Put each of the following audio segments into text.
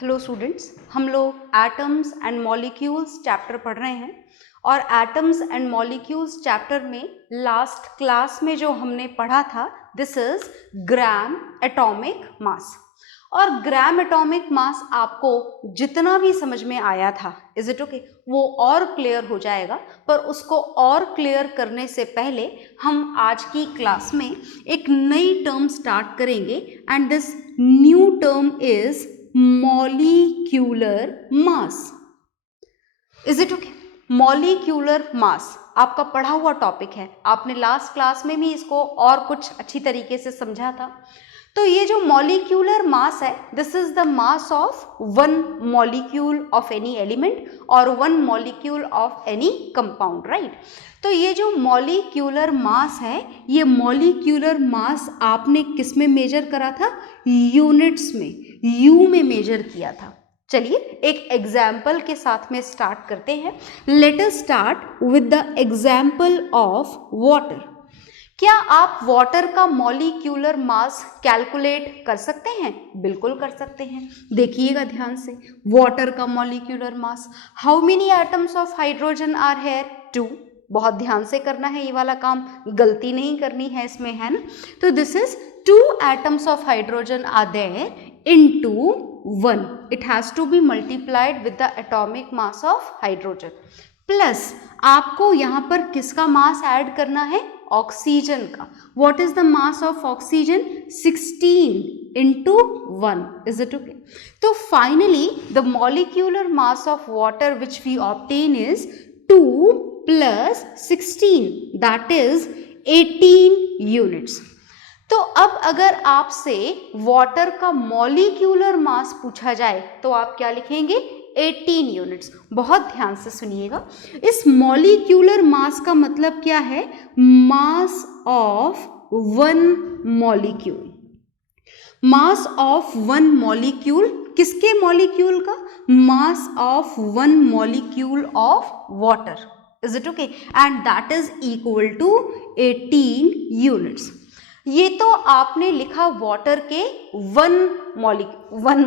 Hello students, हम लोग atoms and molecules chapter पढ़ रहे हैं और एटम्स एंड मॉलिक्यूल्स चैप्टर में लास्ट क्लास में जो हमने पढ़ा था दिस इज ग्राम एटॉमिक मास। और ग्राम एटॉमिक मास आपको जितना भी समझ में आया था, इज इट ओके, वो और क्लियर हो जाएगा। पर उसको और क्लियर करने से पहले हम आज की क्लास में एक नई टर्म स्टार्ट करेंगे and this new term is molecular mass. Is it okay? Molecular mass आपका पढ़ा हुआ टॉपिक है, आपने लास्ट क्लास में भी इसको और कुछ अच्छी तरीके से समझा था। तो ये जो मॉलिक्यूलर मास है this is the mass of one molecule of any element और one molecule of any compound, right. तो ये जो मॉलिक्यूलर मास है, ये मॉलिक्यूलर मास आपने किस में मेजर करा था? यूनिट्स में, यू में मेजर किया था। चलिए एक एग्जाम्पल के साथ में स्टार्ट करते हैं। Let us start with the example of water. क्या आप वाटर का मॉलिक्यूलर मास कैलकुलेट कर सकते हैं? बिल्कुल कर सकते हैं। देखिएगा ध्यान से, वाटर का molecular mass, how many atoms of hydrogen are here? 2। बहुत ध्यान से करना है ये वाला काम, गलती नहीं करनी है इसमें, है ना। तो this is 2 atoms of hydrogen are there into 1. It has to be multiplied with the atomic mass of hydrogen. Plus आपको यहाँ पर किसका मास ऐड करना है? ऑक्सीजन का। What is the mass of oxygen? 16 into 1. Is it okay? So finally the molecular mass of water which we obtain is 2 plus 16, that is 18 units. तो अब अगर आपसे वाटर का मॉलिक्यूलर मास पूछा जाए तो आप क्या लिखेंगे? 18 यूनिट्स। बहुत ध्यान से सुनिएगा, इस मॉलिक्यूलर मास का मतलब क्या है? Mass of one molecule. Mass of one molecule, किसके मॉलिक्यूल का? Mass of one molecule of water. Is it okay? And that is equal to 18 units. ये तो आपने लिखा वाटर के वन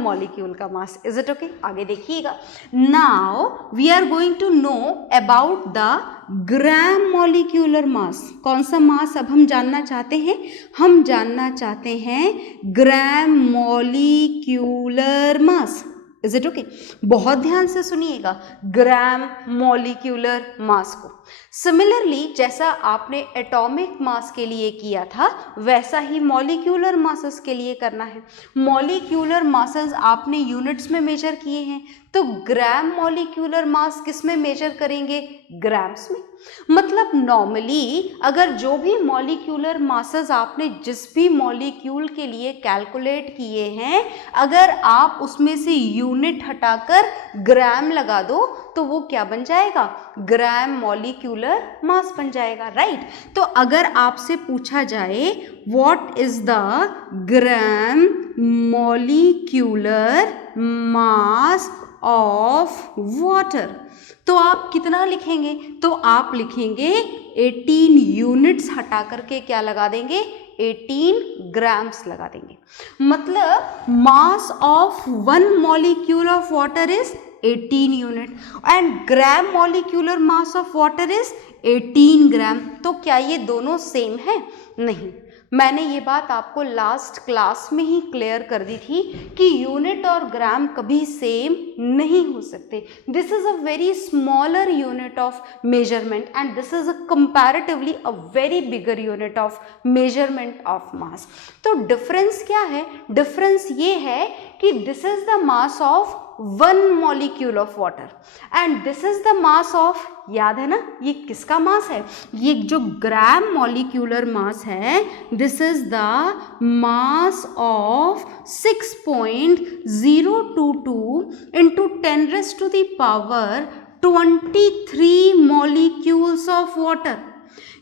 मॉलिक्यूल का मास। Is it okay? आगे देखिएगा। Now we are going to know about the gram molecular mass. कौन सा मास अब हम जानना चाहते हैं? हम जानना चाहते हैं ग्राम molecular mass. Is it okay? बहुत ध्यान से सुनिएगा, ग्राम मॉलिक्यूलर मास को। सिमिलरली जैसा आपने एटॉमिक मास के लिए किया था वैसा ही मॉलिक्यूलर मासेस के लिए करना है। मॉलिक्यूलर मासेस आपने यूनिट्स में मेजर किए हैं, तो ग्राम मॉलिक्यूलर मास किस में मेजर करेंगे? ग्राम्स में। मतलब नॉर्मली अगर जो भी मॉलिक्यूलर मासेस आपने जिस भी मॉलिक्यूल के लिए कैलकुलेट किए हैं, अगर आप उसमें से यूनिट हटाकर ग्राम लगा दो तो वो क्या बन जाएगा? ग्राम मॉलिक्यूलर मास बन जाएगा, राइट। तो अगर आपसे पूछा जाए what is the gram molecular mass of water, तो आप कितना लिखेंगे? तो आप लिखेंगे 18 यूनिट्स हटा करके क्या लगा देंगे? 18 ग्राम्स लगा देंगे। मतलब मास of one molecule of water is 18 unit and gram molecular mass of water is 18 ग्राम। तो क्या ये दोनों सेम है? नहीं। मैंने ये बात आपको लास्ट क्लास में ही क्लियर कर दी थी कि यूनिट और ग्राम कभी सेम नहीं हो सकते। This is a very smaller unit of measurement and this is a comparatively a very bigger unit of measurement of mass. तो डिफरेंस क्या है? डिफरेंस ये है कि this is the mass of one molecule of water and this is the mass of, याद है ना ये किसका मास है? ये जो ग्राम मॉलिक्यूलर मास है this is the mass of 6.022 into 10⁻³ molecules of water.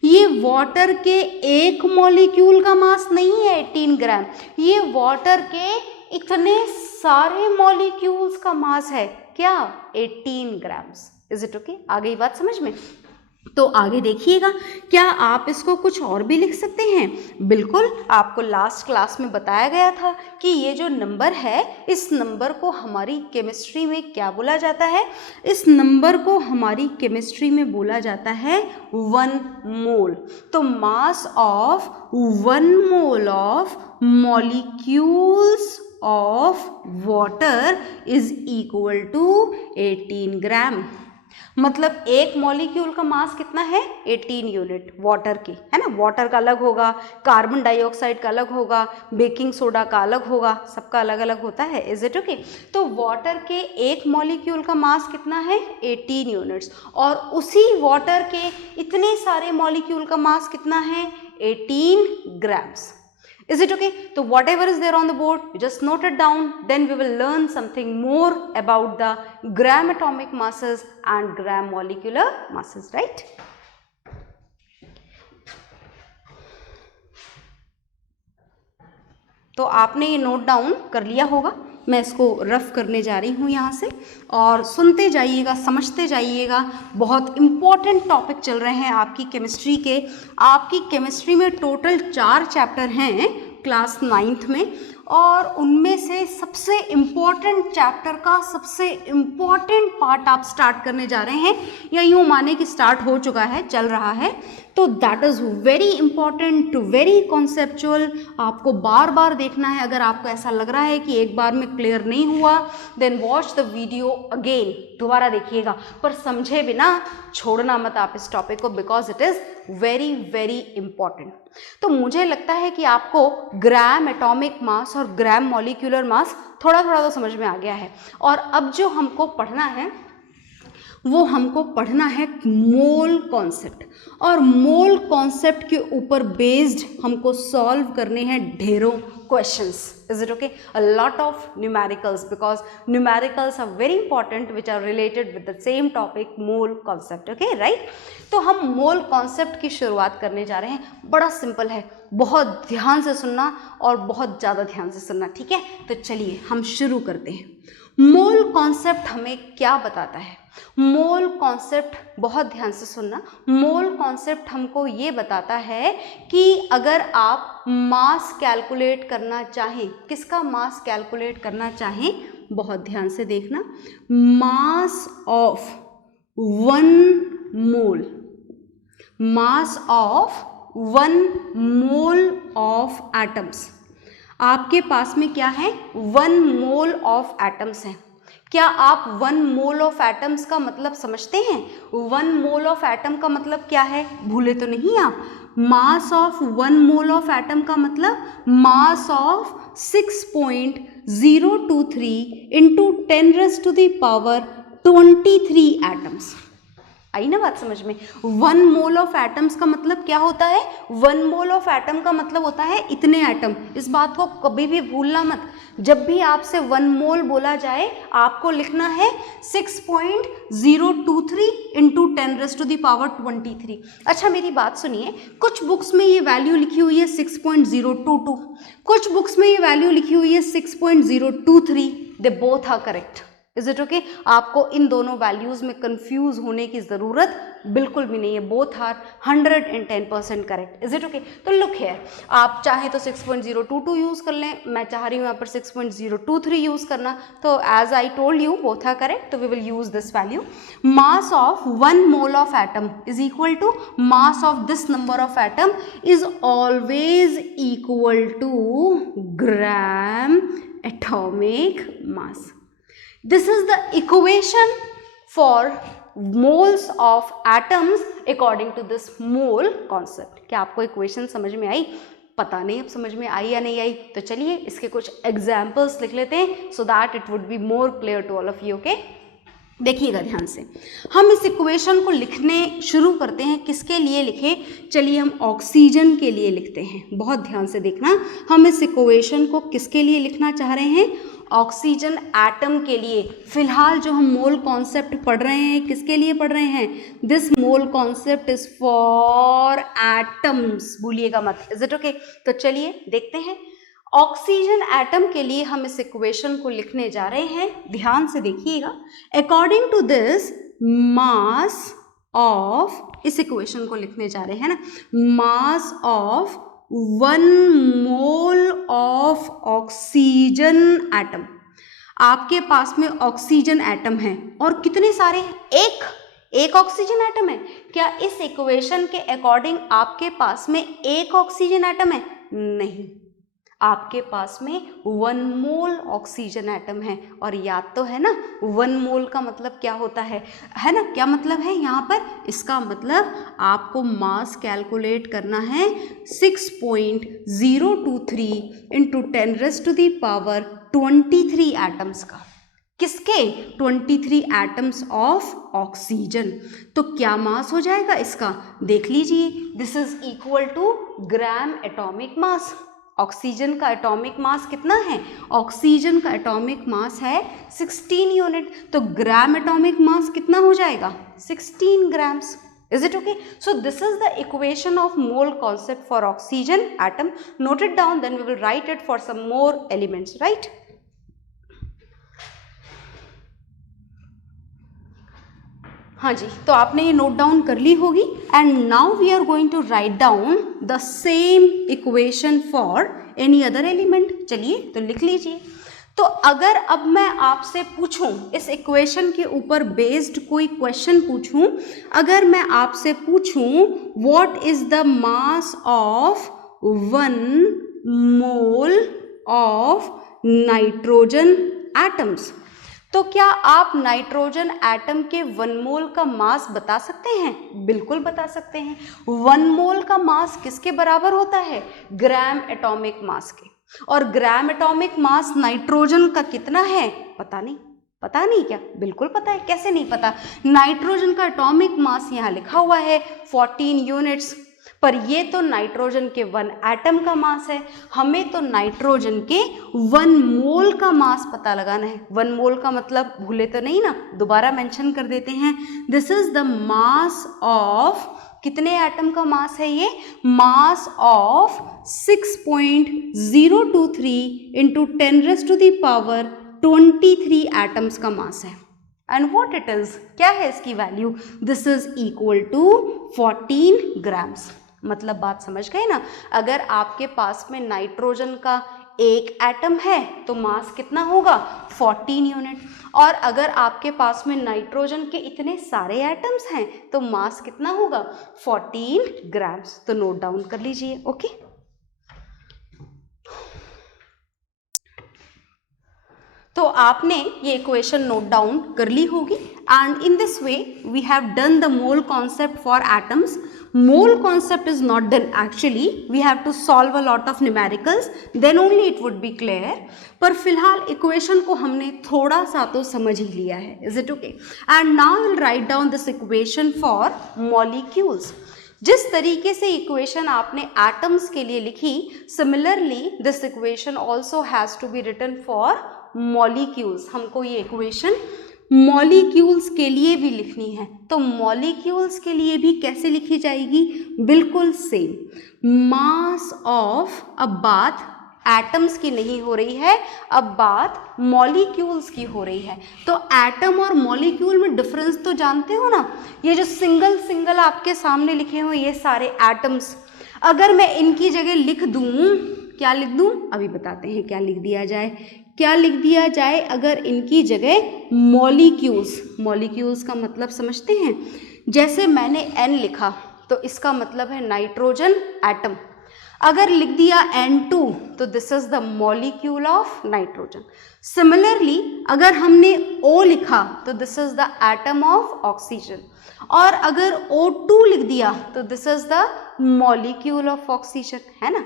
ये वाटर के एक मॉलिक्यूल का मास नहीं है 18 ग्राम, ये वाटर के इतने सारे मॉलिक्यूल्स का मास है क्या? 18 ग्राम्स। Is it okay? आ गई बात समझ में? तो आगे देखिएगा, क्या आप इसको कुछ और भी लिख सकते हैं? बिल्कुल, आपको लास्ट क्लास में बताया गया था कि ये जो नंबर है, इस नंबर को हमारी केमिस्ट्री में क्या बोला जाता है? इस नंबर को हमारी केमिस्ट्री में बोला जाता है 1 मोल। तो mass of 1 mole of molecules of water is equal to 18 gram. मतलब एक मॉलिक्यूल का मास कितना है? 18 यूनिट वाटर की, है ना। वाटर का अलग होगा, कार्बन डाइऑक्साइड का अलग होगा, बेकिंग सोडा का अलग होगा, सबका अलग अलग होता है। Is it okay? तो वाटर के एक मॉलिक्यूल का मास कितना है? 18 यूनिट्स। और उसी वाटर के इतने सारे मॉलिक्यूल का मास कितना है? 18 grams. Is it okay? So whatever is there on the board, you just note it down. Then we will learn something more about the gram atomic masses and gram molecular masses, right? तो आपने ये note down कर लिया होगा। मैं इसको rough करने जा रही हूँ यहाँ से, और सुनते जाइएगा, समझते जाइएगा। बहुत इम्पॉर्टेंट टॉपिक चल रहे हैं आपकी केमिस्ट्री के। आपकी केमिस्ट्री में टोटल 4 चैप्टर हैं क्लास 9th में, और उनमें से सबसे इम्पॉर्टेंट चैप्टर का सबसे इम्पॉर्टेंट पार्ट आप स्टार्ट करने जा रहे हैं, या यूँ माने कि स्टार्ट हो चुका है, चल रहा है। तो that is very important, very conceptual. आपको बार बार देखना है। अगर आपको ऐसा लग रहा है कि एक बार में क्लियर नहीं हुआ, then watch the video again, दोबारा देखिएगा, पर समझे बिना छोड़ना मत आप इस टॉपिक को, because it is very very important. तो मुझे लगता है कि आपको ग्राम एटॉमिक मास और ग्राम मॉलिक्यूलर मास थोड़ा थोड़ा तो समझ में आ गया है। और अब जो हमको पढ़ना है वो हमको पढ़ना है मोल कॉन्सेप्ट, और मोल कॉन्सेप्ट के ऊपर बेस्ड हमको सॉल्व करने हैं ढेरों questions. Is it okay? A lot of numericals, because numericals are very important, which are related with the same topic, mole concept. Okay, right? तो हम मोल कॉन्सेप्ट की शुरुआत करने जा रहे हैं। बड़ा सिंपल है, बहुत ध्यान से सुनना और बहुत ज़्यादा ध्यान से सुनना, ठीक है? तो चलिए हम शुरू करते हैं। मोल कॉन्सेप्ट हमें क्या बताता है? मोल कॉन्सेप्ट, बहुत ध्यान से सुनना, मोल कॉन्सेप्ट हमको ये बताता है कि अगर आप मास कैलकुलेट करना चाहें, किसका मास कैलकुलेट करना चाहें, बहुत ध्यान से देखना, मास of 1 mole, mass of 1 mole of atoms. आपके पास में क्या है? 1 मोल ऑफ एटम्स है। क्या आप 1 मोल ऑफ एटम्स का मतलब समझते हैं? 1 मोल ऑफ एटम का मतलब क्या है? भूले तो नहीं आप? मास ऑफ 1 मोल ऑफ एटम का मतलब मास ऑफ 6.023 इंटू 10⁻23 एटम्स। आई ना बात समझ में? 1 मोल ऑफ एटम्स का मतलब क्या होता है? 1 मोल ऑफ एटम का मतलब होता है इतने एटम। इस बात को कभी भी भूलना मत। जब भी आपसे 1 मोल बोला जाए, आपको लिखना है 6.023 इंटू 10⁻23। अच्छा मेरी बात सुनिए, कुछ बुक्स में ये वैल्यू लिखी हुई है 6.022, कुछ बुक्स में ये वैल्यू लिखी हुई है 6.023। They both are correct. Is it okay? आपको इन दोनों वैल्यूज में कंफ्यूज होने की जरूरत बिल्कुल भी नहीं है। Both are 110% correct. Is it okay? तो लुक हियर, आप चाहे तो 6.022 यूज कर लें, मैं चाह रही हूँ यहाँ पर 6.023 यूज करना। तो as I told you, both are correct, तो we will use this value. Mass of 1 mole of atom is equal to mass of this number of atom is always equal to gram atomic mass. This is the equation for moles of atoms according to this mole concept. क्या आपको equation समझ में आई? पता नहीं अब समझ में आई या नहीं आई। तो चलिए इसके कुछ examples लिख लेते हैं, so that it would be more clear to all of you. Okay? देखिएगा ध्यान से, हम इस इक्वेशन को लिखने शुरू करते हैं। किसके लिए लिखे? चलिए हम ऑक्सीजन के लिए लिखते हैं। बहुत ध्यान से देखना, हम इस इक्वेशन को किसके लिए लिखना चाह रहे हैं? ऑक्सीजन एटम के लिए। फिलहाल जो हम मोल कॉन्सेप्ट पढ़ रहे हैं, किसके लिए पढ़ रहे हैं? This mole concept is for atoms, भूलिएगा मत। Is it okay? तो चलिए देखते हैं। ऑक्सीजन एटम के लिए हम इस इक्वेशन को लिखने जा रहे हैं। ध्यान से देखिएगा। According to this, mass of, इस इक्वेशन को लिखने जा रहे हैं ना, mass of 1 mole of oxygen atom. आपके पास में ऑक्सीजन एटम है और कितने सारे हैं? एक ऑक्सीजन एटम है। क्या इस इक्वेशन के अकॉर्डिंग आपके पास में एक ऑक्सीजन एटम है? नहीं, आपके पास में 1 मोल ऑक्सीजन एटम है। और याद तो है ना 1 मोल का मतलब क्या होता है ना? क्या मतलब है यहाँ पर? इसका मतलब आपको मास कैलकुलेट करना है 6.023 इंटू 10⁻23 एटम्स का। किसके? 23 एटम्स ऑफ ऑक्सीजन। तो क्या मास हो जाएगा इसका? देख लीजिए, this is equal to gram atomic mass. Oxygen का एटॉमिक मास कितना है? ऑक्सीजन का एटॉमिक मास है 16 यूनिट। तो ग्राम एटॉमिक मास कितना हो जाएगा? 16 grams. Is it okay? So this is the equation of mole concept for oxygen atom. Note it down, then we will write it for some more elements, right? हाँ जी, तो आपने ये note down कर ली होगी। And now we are going to write down the same equation for any other element. चलिए तो लिख लीजिए। तो अगर अब मैं आपसे पूछूं, इस इक्वेशन के ऊपर बेस्ड कोई क्वेश्चन पूछूं, अगर मैं आपसे पूछूं what is the mass of 1 mole of nitrogen atoms, तो क्या आप नाइट्रोजन एटम के 1 मोल का मास बता सकते हैं? बिल्कुल बता सकते हैं। 1 मोल का मास किसके बराबर होता है? ग्राम एटॉमिक मास के। और ग्राम एटॉमिक मास नाइट्रोजन का कितना है? पता नहीं। पता नहीं क्या? बिल्कुल पता है। कैसे नहीं पता? नाइट्रोजन का एटॉमिक मास यहाँ लिखा हुआ है 14 यूनिट्स, पर ये तो नाइट्रोजन के 1 एटम का मास है। हमें तो नाइट्रोजन के 1 मोल का मास पता लगाना है। 1 मोल का मतलब भूले तो नहीं ना, दोबारा मेंशन कर देते हैं। This is the mass of, कितने एटम का मास है ये? मास ऑफ 6.023 इंटू 10⁻23 एटम्स का मास है। एंड व्हाट इट इज, क्या है इसकी value? This is equal to 14 grams. मतलब बात समझ गए ना? अगर आपके पास में नाइट्रोजन का एक एटम है तो मास कितना होगा? 14 यूनिट। और अगर आपके पास में नाइट्रोजन के इतने सारे एटम्स हैं तो मास कितना होगा? 14 ग्राम्स। तो नोट डाउन कर लीजिए। ओके, तो आपने ये इक्वेशन नोट डाउन कर ली होगी। And in this way we have done the mole concept for atoms. Mole concept is not done actually, we have to solve a lot of numericals, then only it would be clear. पर फिलहाल equation को हमने थोड़ा सा तो समझ ही लिया है। Is it okay? And now will write down this equation for molecules. जिस तरीके से इक्वेशन आपने एटम्स के लिए लिखी, similarly this equation also has to be written for molecules. हमको ये इक्वेशन मॉलिक्यूल्स के लिए भी लिखनी है। तो मॉलिक्यूल्स के लिए भी कैसे लिखी जाएगी? बिल्कुल सेम। मास ऑफ, अब बात एटम्स की नहीं हो रही है, अब बात मॉलिक्यूल्स की हो रही है। तो एटम और मॉलिक्यूल में डिफरेंस तो जानते हो ना? ये जो सिंगल सिंगल आपके सामने लिखे हुए ये सारे एटम्स, अगर मैं इनकी जगह लिख दूं, क्या लिख दूं? अभी बताते हैं क्या लिख दिया जाए। क्या लिख दिया जाए अगर इनकी जगह मॉलिक्यूल्स? मॉलिक्यूल्स का मतलब समझते हैं? जैसे मैंने N लिखा तो इसका मतलब है नाइट्रोजन एटम। अगर लिख दिया N2 तो this is the molecule of nitrogen. Similarly अगर हमने O लिखा तो this is the atom of oxygen. और अगर O2 लिख दिया तो this is the molecule of oxygen, है ना?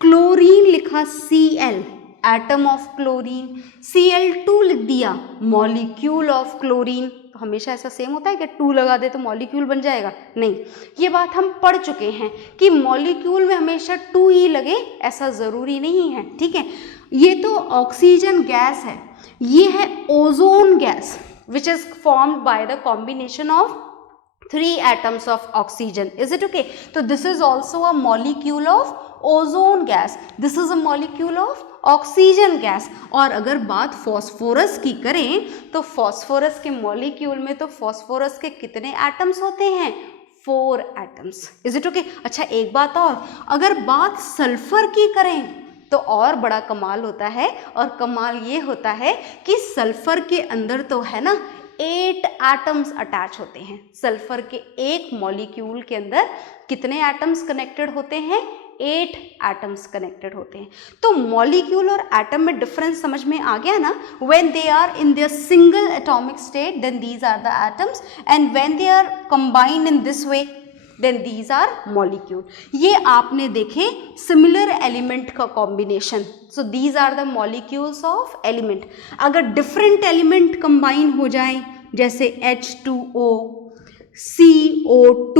क्लोरीन लिखा Cl, atom of chlorine. Cl2 लिख दिया, मॉलिक्यूल ऑफ क्लोरीन। तो हमेशा ऐसा सेम होता है कि 2 लगा दे तो मॉलिक्यूल बन जाएगा? नहीं, ये बात हम पढ़ चुके हैं कि मॉलिक्यूल में हमेशा 2 ही लगे, ऐसा ज़रूरी नहीं है। ठीक है, ये तो ऑक्सीजन गैस है, ये है ozone gas which is formed by the combination of 3 atoms of oxygen. Is it okay? So this is also a molecule of ozone gas. This is a molecule of oxygen gas. और अगर बात phosphorus की करें तो phosphorus के molecule में तो phosphorus के कितने एटम्स होते हैं? 4 एटम्स। Is it okay? अच्छा एक बात और, अगर बात सल्फर की करें तो और बड़ा कमाल होता है, और कमाल ये होता है कि सल्फर के अंदर तो है ना 8 एटम्स अटैच होते हैं। सल्फर के एक मॉलिक्यूल के अंदर कितने एटम्स कनेक्टेड होते हैं? 8 एटम्स कनेक्टेड होते हैं। तो मॉलिक्यूल और एटम में डिफरेंस समझ में आ गया ना? When they are in there single atomic state then these are the atoms, and when they are combined in this way then these are molecule. ये आपने देखे similar element का combination. So these are the molecules of element. अगर different element combine हो जाए जैसे H2O, CO2,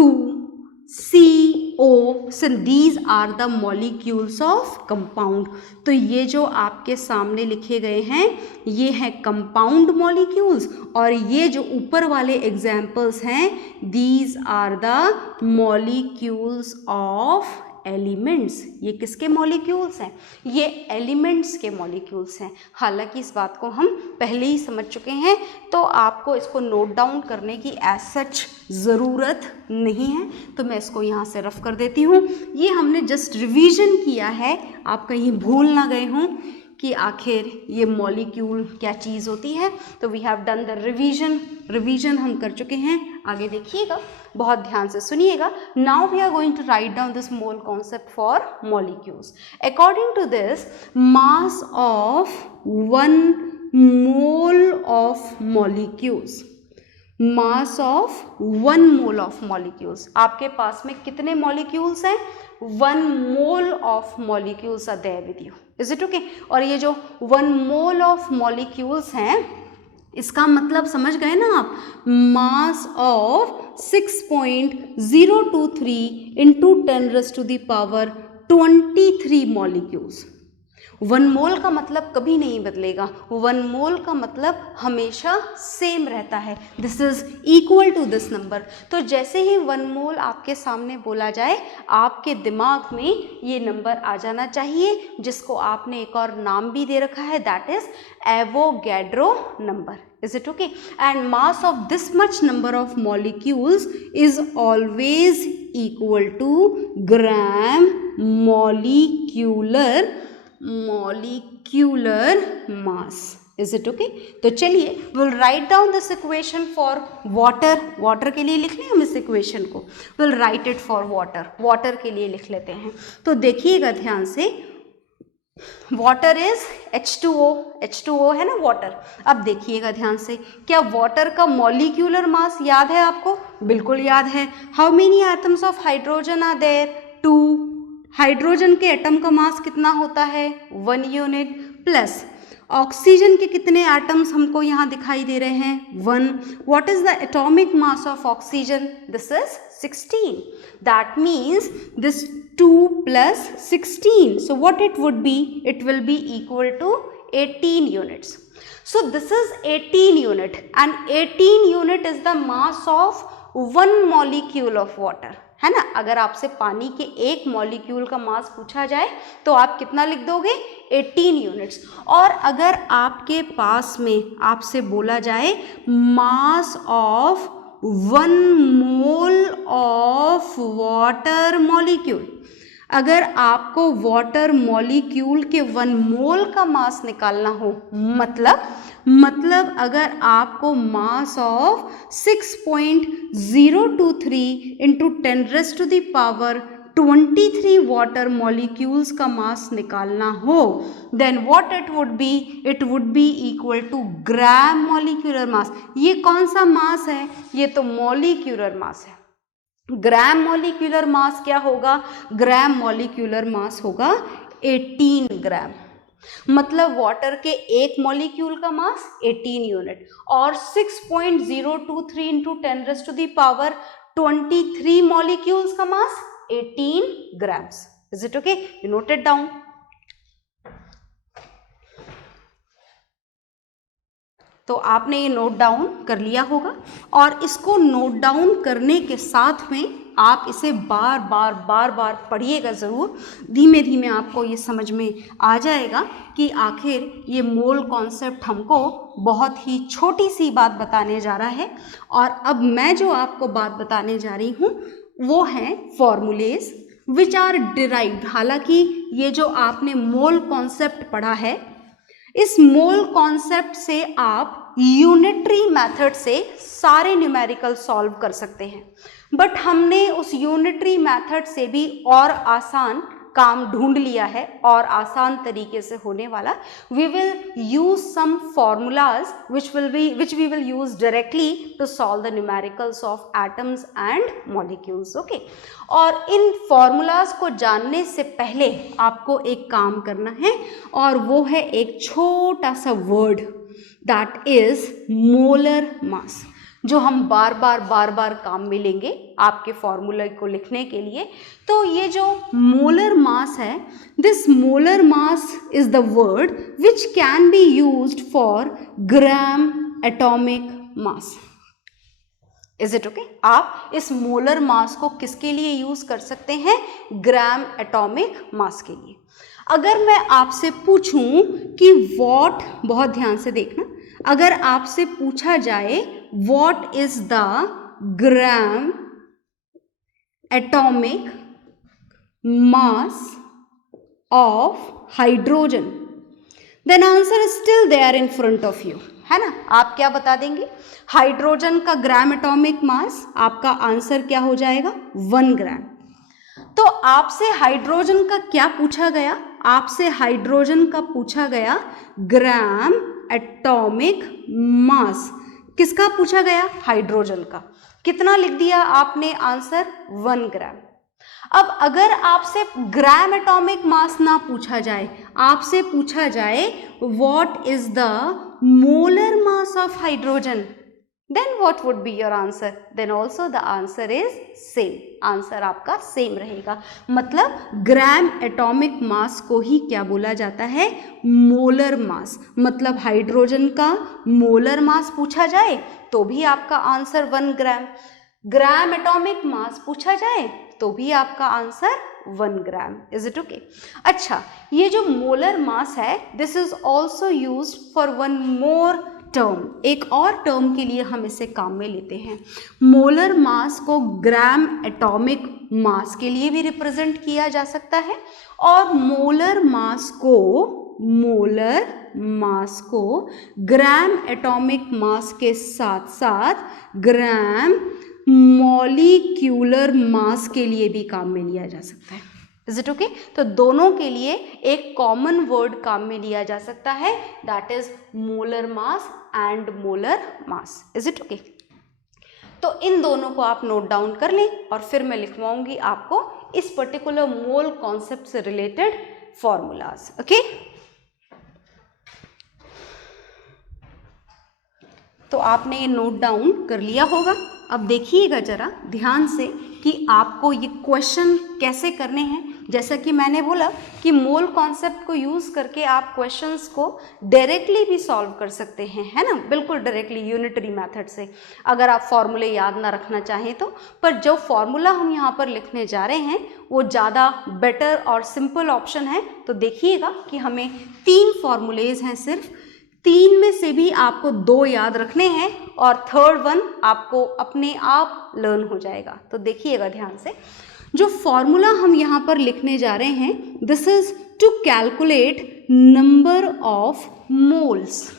CO, so these are the molecules of compound. तो ये जो आपके सामने लिखे गए हैं ये हैं compound molecules, और ये जो ऊपर वाले examples हैं these are the molecules of elements. ये किसके मॉलिक्यूल्स हैं? ये एलिमेंट्स के मॉलिक्यूल्स हैं। हालांकि इस बात को हम पहले ही समझ चुके हैं, तो आपको इसको नोट डाउन करने की एज सच ज़रूरत नहीं है, तो मैं इसको यहाँ से रफ कर देती हूँ। ये हमने जस्ट रिवीजन किया है, आप कहीं भूल ना गए हों कि आखिर ये मॉलिक्यूल क्या चीज़ होती है। तो we have done the revision हम कर चुके हैं। आगे देखिएगा, बहुत ध्यान से सुनिएगा। Now we are going to write down this mole concept for molecules. According to this, mass of 1 mole of molecules, mass of 1 mole of molecules, आपके पास में कितने मॉलिक्यूल्स हैं? 1 mole of molecules are there with you. Is it okay? और ये जो 1 mole of molecules हैं, इसका मतलब समझ गए ना आप? मास ऑफ 6.023 इंटू 10⁻23 मॉलिक्यूल्स। 1 मोल का मतलब कभी नहीं बदलेगा, 1 मोल का मतलब हमेशा सेम रहता है। This is equal to this number. तो जैसे ही 1 मोल आपके सामने बोला जाए, आपके दिमाग में ये नंबर आ जाना चाहिए, जिसको आपने एक और नाम भी दे रखा है, that is Avogadro number. Is it okay? And mass of this much number of molecules is always equal to gram molecular mass. Is it okay? तो चलिए we'll write down this equation for water. water के लिए लिख लें हम इस equation को. we'll write it for water. water के लिए लिख लेते हैं. तो देखिएगा ध्यान से, वाटर इज H2O, H2O है ना वाटर। अब देखिएगा ध्यान से, क्या वाटर का मॉलिक्यूलर मास याद है आपको? बिल्कुल याद है। How many atoms of hydrogen are there? 2। Hydrogen के एटम का मास कितना होता है? 1 यूनिट। प्लस ऑक्सीजन के कितने एटम्स हमको यहाँ दिखाई दे रहे हैं? 1। What is the atomic mass of oxygen? This is 16. That means this 2 plus 16. So what it would be? It will be equal to 18 units. So this is 18 unit, and 18 unit is the mass of 1 molecule of water. है ना? अगर आपसे पानी के एक molecule का मास पूछा जाए तो आप कितना लिख दोगे? 18 यूनिट्स। और अगर आपके पास में आपसे बोला जाए मास of 1 mole of water molecule, अगर आपको वाटर मॉलिक्यूल के 1 मोल का मास निकालना हो, मतलब अगर आपको mass of 6.023 into 10⁻23 water molecules का मास निकालना हो, then what it would be equal to gram molecular mass. ये कौन सा मास है? ये तो मॉलिक्यूलर मास है। ग्राम मॉलिक्यूलर मास क्या होगा? ग्राम मॉलिक्यूलर मास होगा 18 ग्राम। मतलब वाटर के एक मॉलिक्यूल का मास 18 यूनिट, और 6.023 इंटू 10⁻23 मॉलिक्यूल्स का मास 18 grams. Is it okay? You note it down. तो आपने ये नोट डाउन कर लिया होगा, और इसको नोट डाउन करने के साथ में आप इसे बार बार पढ़िएगा ज़रूर। धीमे धीमे आपको ये समझ में आ जाएगा कि आखिर ये मोल कॉन्सेप्ट हमको बहुत ही छोटी सी बात बताने जा रहा है। और अब मैं जो आपको बात बताने जा रही हूँ वो है फॉर्मूलेज विच आर डिराइव्ड। हालांकि ये जो आपने मोल कॉन्सेप्ट पढ़ा है, इस मोल कॉन्सेप्ट से आप यूनिटरी मेथड से सारे न्यूमेरिकल सॉल्व कर सकते हैं, बट हमने उस यूनिटरी मेथड से भी और आसान काम ढूंढ लिया है और आसान तरीके से होने वाला। We will use some formulas which we will use directly to solve the numericals of atoms and molecules. Okay, और इन फॉर्मूलाज को जानने से पहले आपको एक काम करना है और वो है एक छोटा सा word, that is molar mass, जो हम बार बार काम में लेंगे आपके फॉर्मूला को लिखने के लिए। तो ये जो मोलर मास है, this molar mass is the word which can be used for gram atomic mass. Is it okay? आप इस मोलर मास को किसके लिए यूज कर सकते हैं? ग्राम एटॉमिक मास के लिए। अगर मैं आपसे पूछूं कि व्हाट, बहुत ध्यान से देखना, अगर आपसे पूछा जाए what is the gram atomic mass of hydrogen, then answer is still there in front of you, है ना? आप क्या बता देंगे? हाइड्रोजन का ग्राम एटॉमिक मास, आपका आंसर क्या हो जाएगा? 1 ग्राम। तो आपसे हाइड्रोजन का क्या पूछा गया? आपसे हाइड्रोजन का पूछा गया ग्राम एटॉमिक मास। किसका पूछा गया? हाइड्रोजन का। कितना लिख दिया आपने आंसर? 1 ग्राम। अब अगर आपसे ग्राम एटॉमिक मास ना पूछा जाए, आपसे पूछा जाए what is the molar mass of hydrogen, then what would be your answer? Then also the answer is same. Answer आपका सेम रहेगा। मतलब ग्राम एटॉमिक मास को ही क्या बोला जाता है? Molar mass. मतलब हाइड्रोजन का मोलर मास पूछा जाए तो भी आपका आंसर 1 ग्राम, ग्राम एटॉमिक मास पूछा जाए तो भी आपका answer 1 gram. Is it okay? अच्छा, ये जो मोलर मास है, this is also used for one more term. एक और टर्म के लिए हम इसे काम में लेते हैं। मोलर मास को ग्राम एटॉमिक मास के लिए भी रिप्रेजेंट किया जा सकता है और मोलर मास को ग्राम एटॉमिक मास के साथ साथ ग्राम मॉलिक्यूलर मास के लिए भी काम में लिया जा सकता है। Is it okay? तो दोनों के लिए एक कॉमन वर्ड काम में लिया जा सकता है, that is molar mass and molar mass. Is it okay? तो इन दोनों को आप नोट डाउन कर लें और फिर मैं लिखवाऊंगी आपको इस पर्टिकुलर मोल कॉन्सेप्ट से रिलेटेड फॉर्मूलाज। ओके, तो आपने ये नोट डाउन कर लिया होगा। अब देखिएगा जरा ध्यान से कि आपको ये क्वेश्चन कैसे करने हैं। जैसा कि मैंने बोला कि मोल कॉन्सेप्ट को यूज़ करके आप क्वेश्चंस को डायरेक्टली भी सॉल्व कर सकते हैं, है ना? बिल्कुल डायरेक्टली यूनिटरी मेथड से, अगर आप फॉर्मूले याद ना रखना चाहें तो। पर जो फॉर्मूला हम यहाँ पर लिखने जा रहे हैं वो ज़्यादा बेटर और सिंपल ऑप्शन है। तो देखिएगा कि हमें 3 फॉर्मूलेज हैं, सिर्फ 3 में से भी आपको 2 याद रखने हैं और थर्ड वन आपको अपने आप लर्न हो जाएगा। तो देखिएगा ध्यान से, जो फॉर्मूला हम यहाँ पर लिखने जा रहे हैं, this is to calculate number of moles.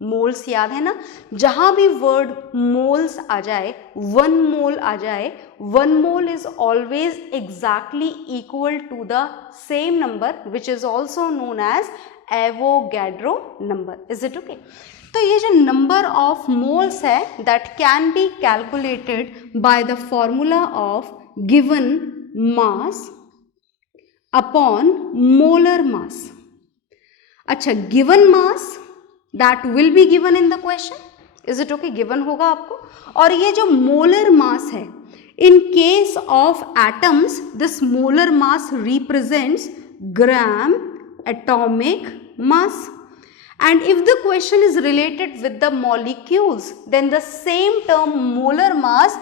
Moles याद है ना? जहाँ भी वर्ड मोल्स आ जाए, 1 मोल आ जाए, 1 mole is always exactly equal to the same number which is also known as Avogadro number. Is it okay? तो ये जो नंबर ऑफ मोल्स है that can be calculated by the formula of given mass upon molar mass. अच्छा, given mass that will be given in the question. Is it okay? Given होगा आपको। और ये जो मोलर मास है, in case of atoms this molar mass represents gram atomic mass, and if the question is related with the molecules, then the same term molar mass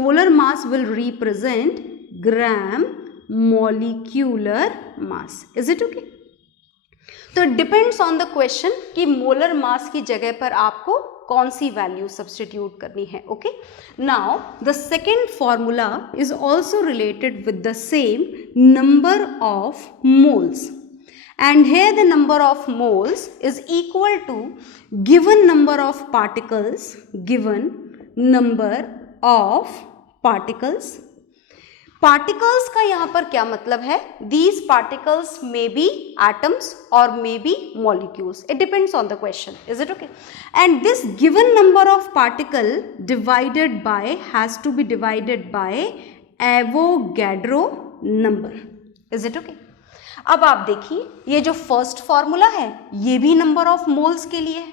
molar mass will represent gram molecular mass. Is it okay? तो it depends on the question कि molar mass की जगह पर आपको कौन सी value substitute करनी है. Okay, now the second formula is also related with the same number of moles, and here the number of moles is equal to given number of particles, given number of particles. Particles का यहाँ पर क्या मतलब है? These particles may be atoms or may be molecules. It depends on the question. Is it okay? And this given number of particle divided by has to be divided by Avogadro number. Is it okay? अब आप देखिए, ये जो first formula है ये भी number of moles के लिए है,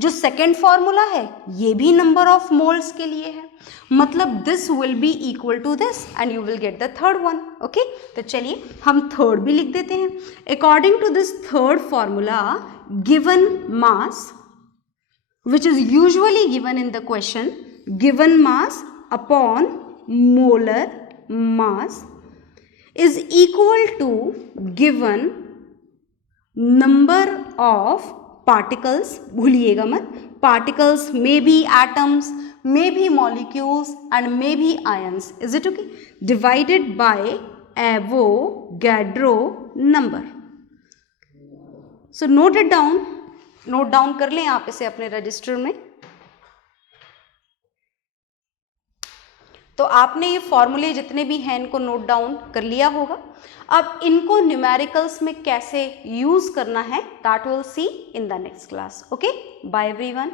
जो सेकेंड फॉर्मूला है ये भी नंबर ऑफ मोल्स के लिए है, मतलब this will be equal to this and you will get the third one. Okay, तो चलिए हम थर्ड भी लिख देते हैं. According to this third formula, given mass which is usually given in the question, given mass upon molar mass is equal to given number of particles. भूलिएगा मत, particles may be atoms, may be molecules and may be ions. Is it okay? Divided by Avogadro number. So note it down, note down कर लें आप इसे अपने register में. तो आपने ये फॉर्मूले जितने भी हैं इनको नोट डाउन कर लिया होगा. अब इनको न्यूमेरिकल्स में कैसे यूज करना है that will see in the next class. Okay, bye everyone.